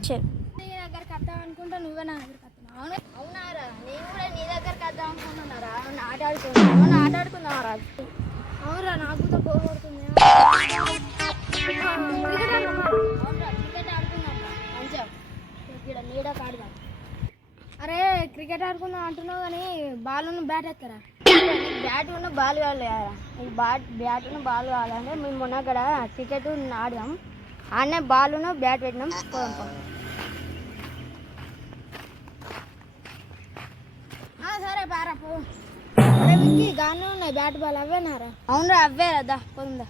నీ దగ్గరికి వద్దాం అనుకుంటా, నువ్వే నా దగ్గరికి వస్తున్నావు. అవును అవునారా, నేను కూడా నీ దగ్గరికి వద్దాం అనుకుంటున్నారా. ఆట ఆడుకుందామరా. అవునరా, నాకు కూడా బోర్ కొడుతుంది. క్రికెట్ ఆడుకుందాం మంచిగా, ఇక్కడ నీడ కాడుదాం. అరే క్రికెట్ ఆడుకుందాం అంటున్నావు కానీ బాల్ బ్యాట్ ఎక్కరా. బ్యాట్ ఉన్న బాల్ కావాలి కదా, బ్యాట్ ఉన్న బాల్ కావాలంటే మేము మొన్న అక్కడ క్రికెట్ ఆడదాం. ఆడనే బాల్ బ్యాట్ పెట్టినాం. పోదాం. సరే బారా పో. గానే ఉన్నాయి బ్యాట్ బాల్, అవేనారా? అవునరా అవే దా పోదా.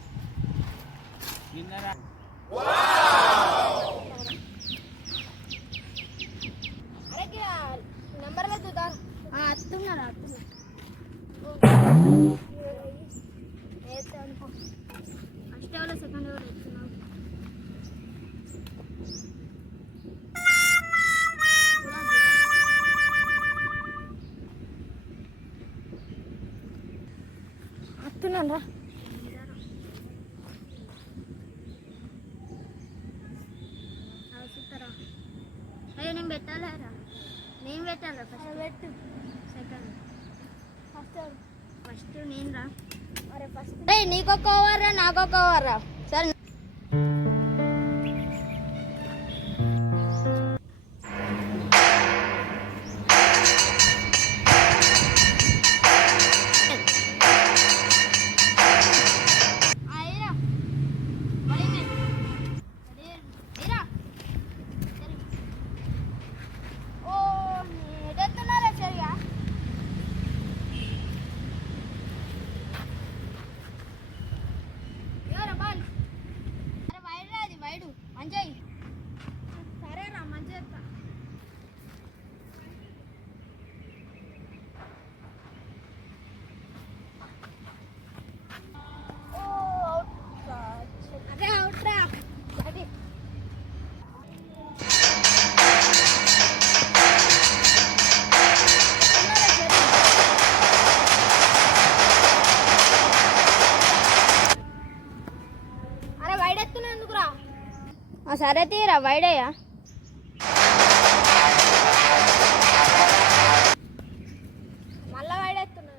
నెంబర్లో చూద్దా అత్తున్నారా? ఫస్ట్ ఎవరో సెకండ్ ఎవరు ఎత్తున్నావు? అత్తున్నాను రా. చూస్తారా? అయ్యో నేను పెట్టాలరా. నేను పెట్టాలరా. ఫస్ట్ పెట్టు. సెకండ్ ఫస్ట్ నేను రా. అరే ఫస్ట్ నీకొక ఓవర్ రా, నాకొక ఓవర్ రా. సరే మంచి. సరేరా మంచి. అదే అవుట్ రా. అది అరే వైడ్ ఎత్తున్నా ఎందుకురా? సరే తీరా వైడయ్యా. మళ్ళా వైడెత్తున్నాను.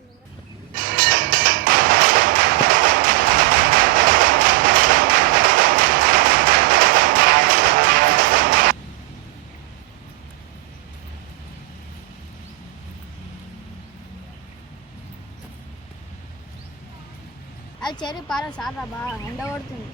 అది చెరి పార సారా బా ఎండ కొడుతుంది.